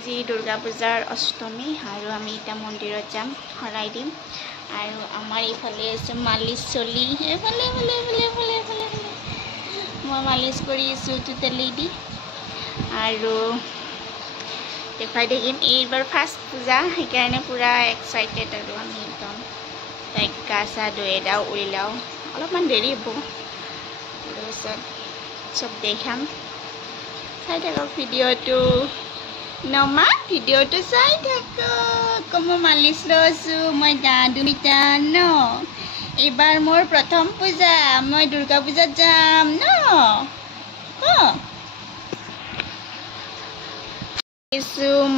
আজি দুৰ্গা পূজাৰ অষ্টমী আৰু আমি এটা মন্দিৰত যাম হৰাই দিম আৰু আমাৰ ইফালে আছে মালিচ চলি এফালে মই মালিচ কৰি আছোঁ টোটেলি দি আৰু দেখাই দেখিম এইবাৰ ফাৰ্ষ্ট পূজা সেইকাৰণে পুৰা এক্সাইটেড আৰু আমি একদম তাইক গা চা ধুই এডাও উৰিলাও অলপমান দেৰি হ'ব তাৰপিছত চব দেখাম চাই থাকক ভিডিঅ'টো নমা ভিডিঅ'টো চাই থাকক মই মালিচ লৈছোঁ মই গা ধুইতা ন এইবাৰ মোৰ প্ৰথম পূজা মই দুৰ্গা পূজাত যাম ন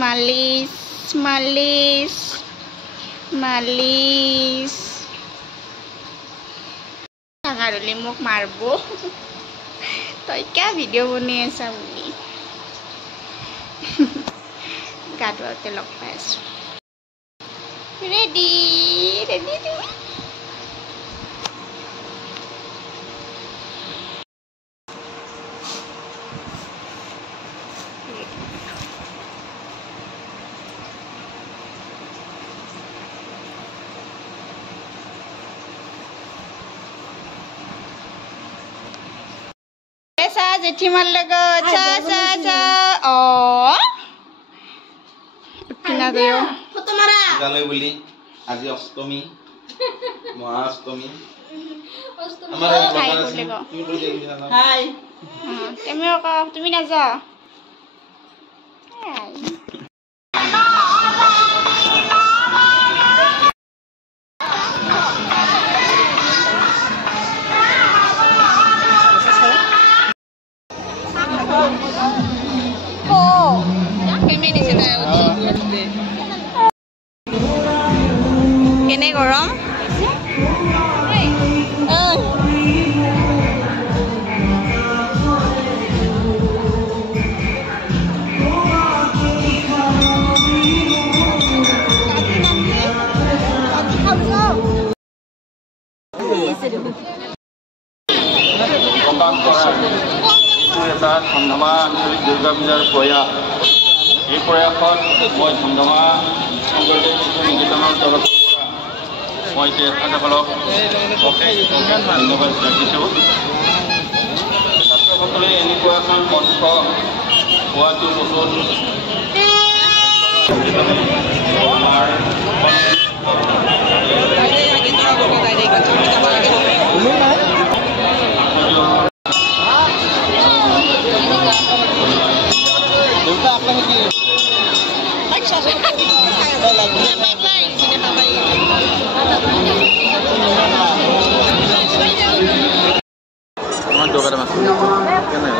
মালিচ মালিচ মালিচ ডাঙাৰলি মোক মাৰিব তই কিয় ভিডিঅ' বনাই আছা বুলি গা ধুৱাওঁতে লগ পাই আছোঁ ৰেডি ৰেডি তুমি জেঠিমাৰ লগত বুলি আজি অষ্টমী মহাষ্টমী তুমি নাযা কেনে গৰম এটা ধমধমা আঞ্চলিক দুৰ্গা পূজাৰ প্ৰয়াস এই প্ৰয়াসত মই ধমধমা শংকৰদেৱ শিশু নিকেতনৰ তৰফৰ পৰা মই তেখেতসকলক ধন্যবাদ ৰাখিছোঁ ছাত্ৰসকলে এনেকুৱা এখন মঞ্চ হোৱাটো নতুন দোকানে মাছ কেনে